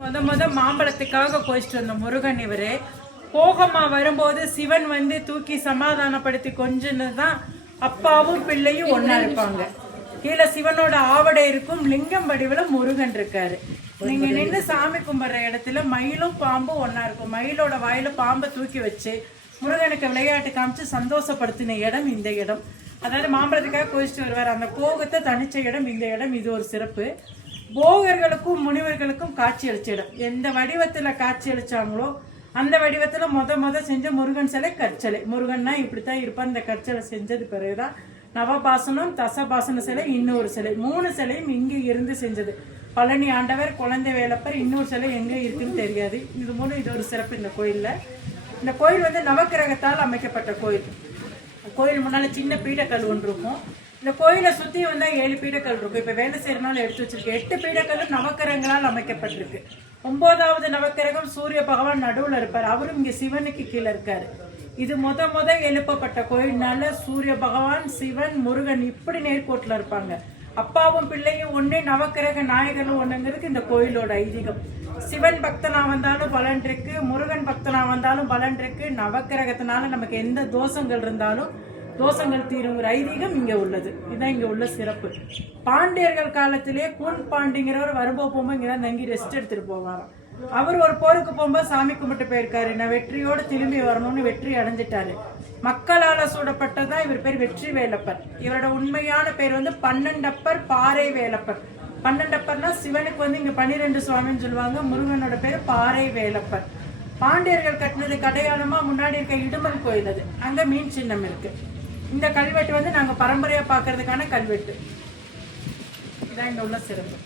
முத மாம்பழத்துக்காக போயிட்டு வந்த முருகன் இவரு போகமா வரும்போது சிவன் வந்து தூக்கி சமாதானப்படுத்தி கொஞ்சதான் அப்பாவும் பிள்ளையும் ஒன்னா இருப்பாங்க. கீழே சிவனோட ஆவடை இருக்கும், லிங்கம் வடிவுல முருகன் இருக்காரு. நீங்க நின்று சாமி கும்பிடுற இடத்துல மயிலும் பாம்பும் ஒன்னா இருக்கும். மயிலோட வாயில பாம்பை தூக்கி வச்சு முருகனுக்கு விளையாட்டு காமிச்சு சந்தோஷப்படுத்தின இடம் இந்த இடம். அதாவது மாம்பழத்துக்காக கோயிச்சுட்டு வருவார். அந்த கோகத்தை தனிச்ச இடம் இந்த இடம். இது ஒரு சிறப்பு. போகர்களுக்கும் முனிவர்களுக்கும் காட்சி அளிச்ச இடம். எந்த வடிவத்துல காட்சி அளிச்சாங்களோ அந்த வடிவத்துல முத செஞ்ச முருகன் சிலை கற்சலை. முருகன்னா இப்படித்தான் இருப்பான். இந்த கற்சலை செஞ்சது பிறகுதான் நவபாசனம், தசபாசன சிலை, இன்னொரு சிலை, 3 சிலையும் இங்க இருந்து செஞ்சது. பழனி ஆண்டவர், குழந்தை வேலப்பர், இன்னொரு சிலை எங்க இருக்குன்னு தெரியாது. இது மூலம் இது ஒரு சிறப்பு இந்த கோயில்ல. இந்த கோயில் வந்து நவக்கிரகத்தால் அமைக்கப்பட்ட கோயில். கோயில் முன்னால சின்ன பீடக்கல் ஒன்று இருக்கும். இந்த கோயிலை சுத்தி வந்தா 7 பீடக்கல் இருக்கும். இப்ப வேலை செய்யறனால எடுத்து வச்சிருக்கு. 8 பீடக்கல்லும் நவக்கிரகங்களால் அமைக்கப்பட்டிருக்கு. 9வது நவக்கிரகம் சூரிய பகவான் நடுவுல இருப்பார். அவரும் இங்க சிவனுக்கு கீழே இருக்காரு. இது முத எழுப்பப்பட்ட கோயில்னால சூரிய பகவான், சிவன், முருகன் இப்படி நேர்கோட்டில் இருப்பாங்க. அப்பாவும் பிள்ளையும் ஒண்ணு, நவக்கிரக நாயகனும் ஒண்ணுங்கிறது இந்த கோயிலோட ஐதீகம். சிவன் பக்தனா வந்தாலும் பலன் இருக்கு, முருகன் பக்தனா வந்தாலும் பலன் இருக்கு. நவக்கிரகத்தினால நமக்கு எந்த தோஷங்கள் இருந்தாலும் தோஷங்கள் தீருங்கிற ஐதீகம் இங்க உள்ளது. இதுதான் இங்க உள்ள சிறப்பு. பாண்டியர்கள் காலத்திலேயே கூன் பாண்டிங்கிறவர் வரும்போது போகும்போது இங்கதான் தங்கி ரெஸ்ட் எடுத்துட்டு போவாராம். அவர் ஒரு போருக்கு போகும்போது சாமி கும்பிட்டு போயிருக்காரு. நான் வெற்றியோடு திரும்பி வரணும்னு வெற்றி அடைஞ்சிட்டாரு. மக்களால சூடப்பட்டதான் இவர் பேர் வெற்றி வேலப்பர். இவரோட உண்மையான பேர் வந்து பன்னெண்டப்பர் பாறை வேலப்பர். பன்னெண்டப்பர்னா சிவனுக்கு வந்து இங்க 12 சுவாமின்னு சொல்லுவாங்க. முருகனோட பேரு பாறை வேலப்பர். பாண்டியர்கள் கட்டினதுக்கு அடையாளமா முன்னாடி இருக்க இடுமன் கோயில் அது. அங்க மீன் சின்னம் இருக்கு. இந்த கல்வெட்டு வந்து நாங்க பரம்பரையா பாக்குறதுக்கான கல்வெட்டு. இதான் இங்க உள்ள சிறப்பு.